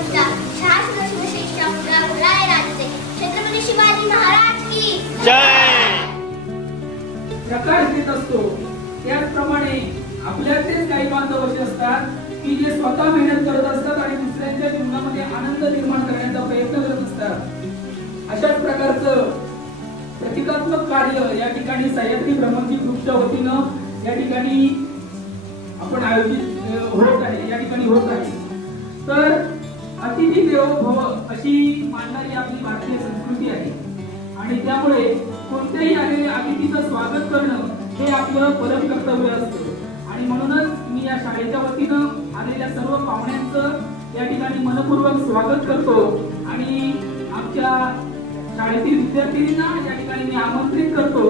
वतीचा शासन शिष्टा मुला मुलाय राजते छत्रपती शिवाजी महाराज की जय. प्रकाश देत असतो त्याचप्रमाणे आपल्यातलेच काही बांधव असे असतात की जे स्वतः मेहनत करत असतात आणि दुसऱ्यांच्या जीवनामध्ये आनंद निर्माण करण्याचा प्रयत्न करत असतात. अशाच प्रकारचं प्रतिकात्मक कार्य या ठिकाणी सह्याद्री ब्रह्मजी ग्रुपच्या वतीनं या ठिकाणी आपण आयोजित होत आहे, या ठिकाणी होत आहे. तर अतिथी देवो भव अशी मानणारी आपली भारतीय संस्कृती आहे आणि त्यामुळे कोणत्याही आलेल्या अतिथीचं स्वागत करणं हे आपलं परम कर्तव्य असतं आणि म्हणूनच मी या शाळेच्या वतीनं आलेल्या सर्व पाहुण्यांचं या ठिकाणी मनपूर्वक स्वागत करतो आणि आमच्या शाळेतील विद्यार्थ्यांना या ठिकाणी मी आमंत्रित करतो.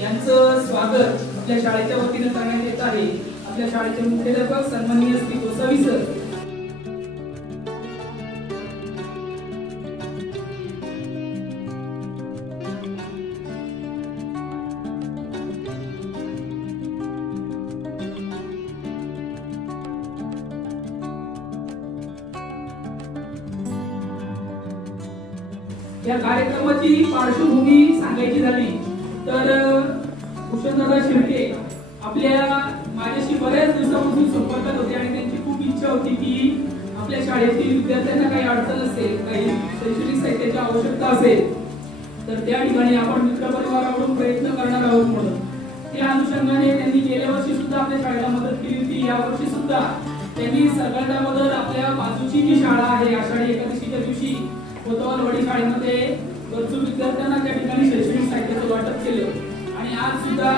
यांचं स्वागत आपल्या शाळेच्या वतीने करण्यात येत आहे. आपल्या शाळेचे मुख्याध्यापक सन्माननीय श्री गोसावी सर. या कार्यक्रमाची पार्श्वभूमी सांगायची झाली तर वसंतदादा शिर्के आपल्या माझ्याशी बऱ्याच दिवसापासून संपर्कात होते आणि त्यांची खूप इच्छा होती की आपल्या शाळेतील विद्यार्थ्यांना काही अडचण असेल, काही शैक्षणिक साहित्याची आवश्यकता असेल तर त्या ठिकाणी आपण मित्रपरिवाराकडून प्रयत्न करणार आहोत म्हणून त्या अनुषंगाने त्यांनी गेल्या वर्षी सुद्धा आपल्या शाळेला मदत केली होती. या वर्षी सुद्धा त्यांनी सरकारमधून आपल्या बाजूची जी शाळा आहे आषाढी एकादशीच्या दिवशी कोतवालवाडी शाळेमध्ये गरजू विद्यार्थ्यांना त्या ठिकाणी शैक्षणिक साहित्याचं वाटप केलं आणि आज सुद्धा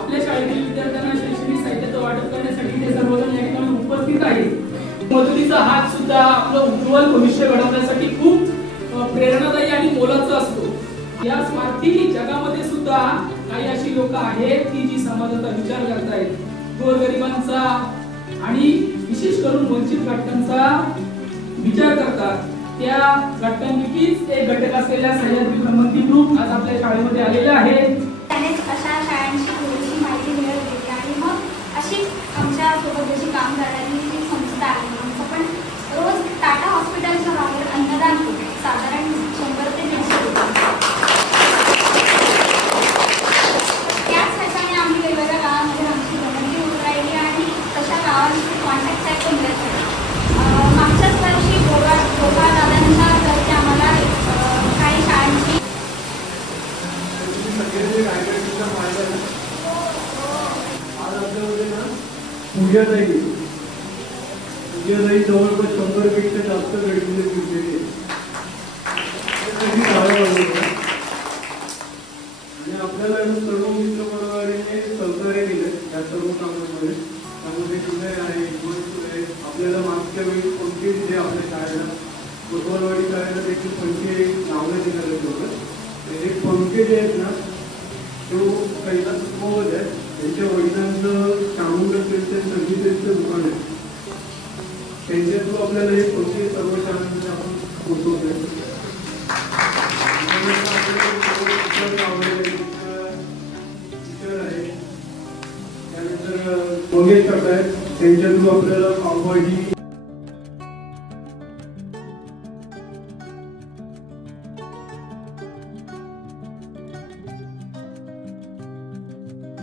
आपल्या शाळेतील विद्यार्थ्यांना शैक्षणिक साहित्याचं वाटप करण्यासाठी ते सर्वजण या ठिकाणी उपस्थित आहेत. मदतीचा हात सुद्धा आपलं उज्ज्वल भविष्य घडवण्यासाठी खूप प्रेरणादायी आणि मोलाचा असतो. या स्वार्थी जगामध्ये सुद्धा काही अशी लोक आहेत की जी समाजाचा विचार करतायत, गोरगरिबांचा आणि विशेष करून वंचित घटकांचा विचार करतात. त्या घटकांपैकीच एक घटक असलेल्या सह्याद्री भ्रमंती ग्रुप आज आपल्या शाळेमध्ये आलेले आहे. त्यानेच अशा शाळांची थोडीशी माहिती मिळत गेली आणि मग अशी आमच्या सोबत जशी काम करणारी जी संस्था आहे आमचं पण रोज टाटा हॉस्पिटलच्या बाहेर अन्नदान होते, साधारण 100 ते 150 रुपये. त्याच ह्याच्याने आम्ही वेगवेगळ्या गावामध्ये आमची भ्रमंती होत राहिली आणि तशा गावांची कॉन्टॅक्ट आहे तो मिळत राहिली. मागच्याच वर्षी गोगा दादांच्या तर्फे आम्हाला काही शाळांची पूजाताई जवळपास 100 पेक्षा जास्त गडकिल्ले फिरलेली आणि आपल्याला सर्व मित्र परिवाराने सहकार्य केले या सर्व कामामध्ये. त्यामध्ये विनय आहे, आहे. आपल्याला मागच्या वेळी पंखे दिले आपल्या शाळेला, कोतवालवाडी शाळेला देखील पंखे लावण्यात येणार होतं. हे पंखे जे आहेत ना तो पहिला मोबाईल आहे. त्यांच्या वडिलांचं चामुंडेश्वरीचं संगीताचं दुकान आहे. त्यांच्या थ्रू आपल्याला हे पंखे सर्व शाळांमध्ये आपण पोहोचवतोय. त्यानंतर मंगेश करतायत त्यांच्या थ्रू आपल्याला पावभाजी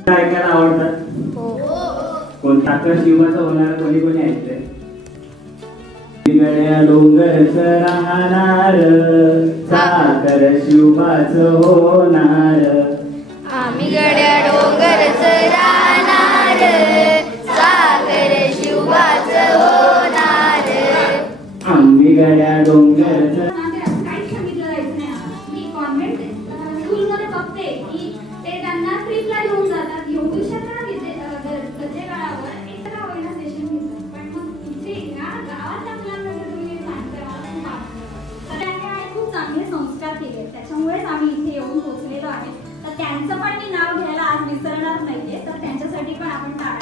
ऐकायला आवडतात. कोण साखर शिवाचं होणार कोणी कोणी ऐकतंय. गड्या डोंगरच राहणार साखर शिवाचं होणार. आम्ही गड्या डोंगरच राहणार साखर शिवाचं होणार. आम्ही गड्या डोंगरच काहीच सांगितलं जायचं नाही. मी कॉन्व्हेंट स्कूलमध्ये बघते की ते त्यांना ट्रिपला घेऊन जातात. योगेशाच्या गजेगाळावर एकटा होईना सेशन घेतात. पण मग इथे या गावात आपल्याला तुम्ही सांगता तर त्यांनी खूप चांगले संस्कार केले. त्याच्यामुळेच आम्ही इथे येऊन पोहोचलेलो आहे. तर त्यांचं पण मी नाव घ्यायला आज विसरणार नाहीये. तर त्यांच्यासाठी पण आपण टाळा.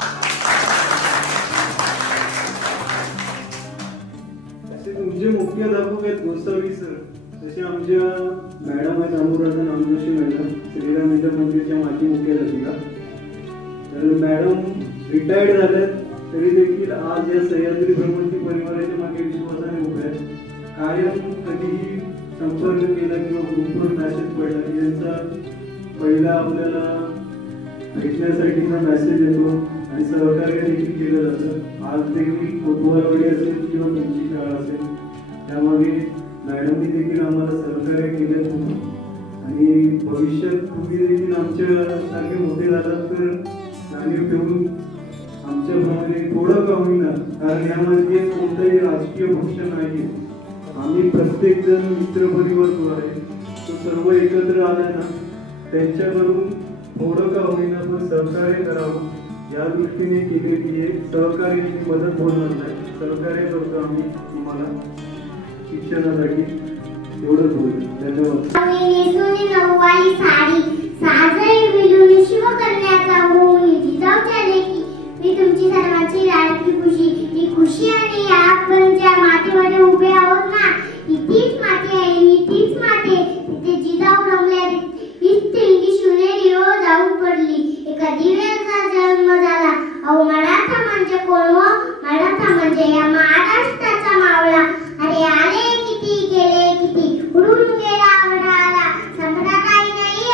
तुमचे मुख्याध्यापक आहेत गोसावी सर, तसे आमच्या मॅडम आहेत अनुराधा नामजोशी मॅडम, श्रीराम इंटर मंदिरच्या माजी मुख्याध्यापिका. तर मॅडम रिटायर्ड झाल्यात तरी देखील आज या सह्याद्री भ्रमंती परिवाराच्या मागे विश्वासाने उभे आहेत. कायम कधीही संपर्क केला किंवा ग्रुपवर मेसेज पडला की त्यांचा पहिला आपल्याला भेटण्यासाठीचा मेसेज येतो आणि सहकार्य देखील केलं जातं. आज देखील कोतवालवाडी असेल किंवा तुमची शाळा असेल त्यामागे मॅडमनी देखील आम्हाला सहकार्य केलं आणि भविष्यात तुम्ही देखील आमच्यासारखे मोठे झालात तर जाणीव ठेवून आमच्याप्रमाणे थोडं का होईना, कारण यामध्ये कोणतंही राजकीय भूषण नाही. आम्ही प्रत्येक जण मित्र परिवार आहे तो सर्व एकत्र आला ना त्यांच्याकडून थोडं का होईना पण सहकार्य करावं या दृष्टीने केलेली आहे. सहकार्याची मदत बोलणार नाही, सहकार्य करतो आम्ही तुम्हाला शिक्षणासाठी. एवढंच बोलतो. धन्यवाद. नऊवारी साडी साजरी मिळून शिवकन्याचा होऊन जिजाऊच्या लेकी मी तुमची सर्वांची लाडकी खुशी. ही खुशी आणि या आपण ज्या मातीमध्ये उभे आहोत ना ही तीच माती आहे. ही तीच माती तिथे जिजाऊ रमल्या. हीच तेंगी शिवनेरी रोज जाऊ पडली. एका दिव्याचा जन्म झाला. अहो मराठा म्हणजे कोण हो? मराठा म्हणजे या महाराष्ट्राचा मावळा. अरे आले किती गेले किती उडून गेला वडाला. संभ्राताई नाही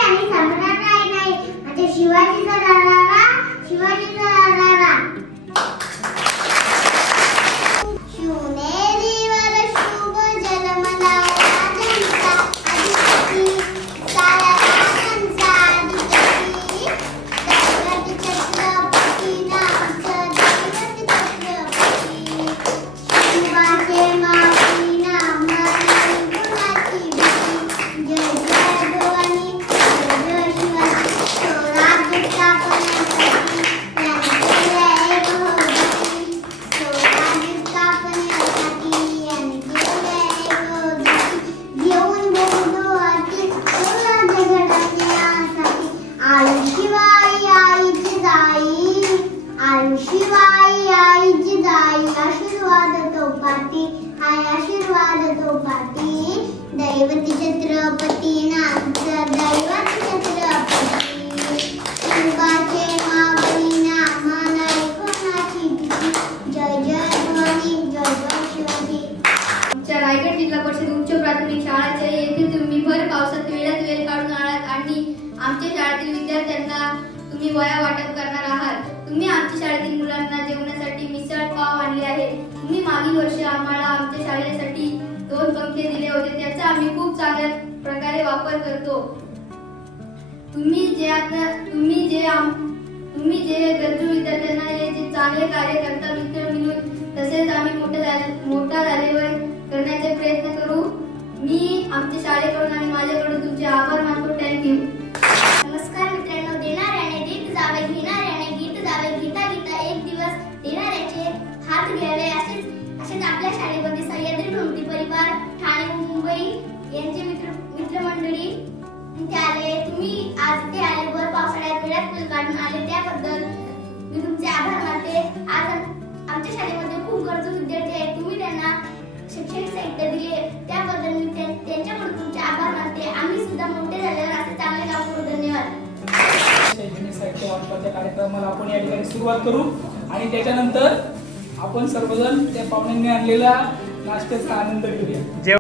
आळशीवाई आईची जाई, आळशीवाई आईची जाई, आशीर्वाद तो पाठी, हाय आशीर्वाद तो पाठी, दैवती छत्रपती नामचं दैवती छत्रपती, शिवाचे मावळी नामा नाही कोणाची भीती, जय जय भवानी जय जय शिवाजी. आमच्या रायगड जिल्हा परिषद उच्च प्राथमिक शाळेच्या येथे तुम्ही भर पावसात वेळात वेळ काढून आलात आणि आमच्या शाळेतील विद्यार्थ्यांना तुम्ही वह्या वाटप करणार आहात. तुम्ही आमच्या शाळेतील मुलांना जेवणासाठी मिसळ पाव आणले आहे. तुम्ही मागील वर्षी आम्हाला आमच्या शाळेसाठी 2 पंखे दिले होते, त्याचा आम्ही खूप चांगल्या प्रकारे वापर करतो. तुम्ही जे गरजू विद्यार्थ्यांना हे जे चांगले कार्य करता मित्र मिळून तसेच आम्ही मोठा झाल्यावर करण्याचे प्रयत्न करू. मी आमच्या शाळेकडून आणि माझ्याकडून तुमचे आभार मानतो. थँक्यू. नमस्कार मित्रांनो, देणाऱ्याने देत जावे, घेणाऱ्याने घेत जावे, घेता घेता एक दिवस देणाऱ्याचे हात घ्यावे. असेच आपल्या शाळेमध्ये सह्याद्री भ्रमती परिवार ठाणे मुंबई यांचे मित्रमंडळी इथे आले. तुम्ही आज इथे आले, भर पावसाळ्यात वेळात वेळ काढून आले, त्याबद्दल मी तुमचे आभार मानते. आज आमच्या शाळेमध्ये खूप गरजू विद्यार्थी आहेत. तुम्ही त्यांना शैक्षणिक साहित्य दिले, त्याबद्दल मी त्यांच्याकडून तुमचे आभार मानते. आम्ही सुद्धा मोठे झाल्यावर असे चांगले काम करू. धन्यवाद. शैक्षणिक साहित्य वाटपाच्या कार्यक्रमाला आपण या ठिकाणी सुरुवात करू आणि त्याच्यानंतर आपण सर्वजण त्या पाहुण्यांनी आणलेल्या नाश्त्याचा आनंद घेऊया.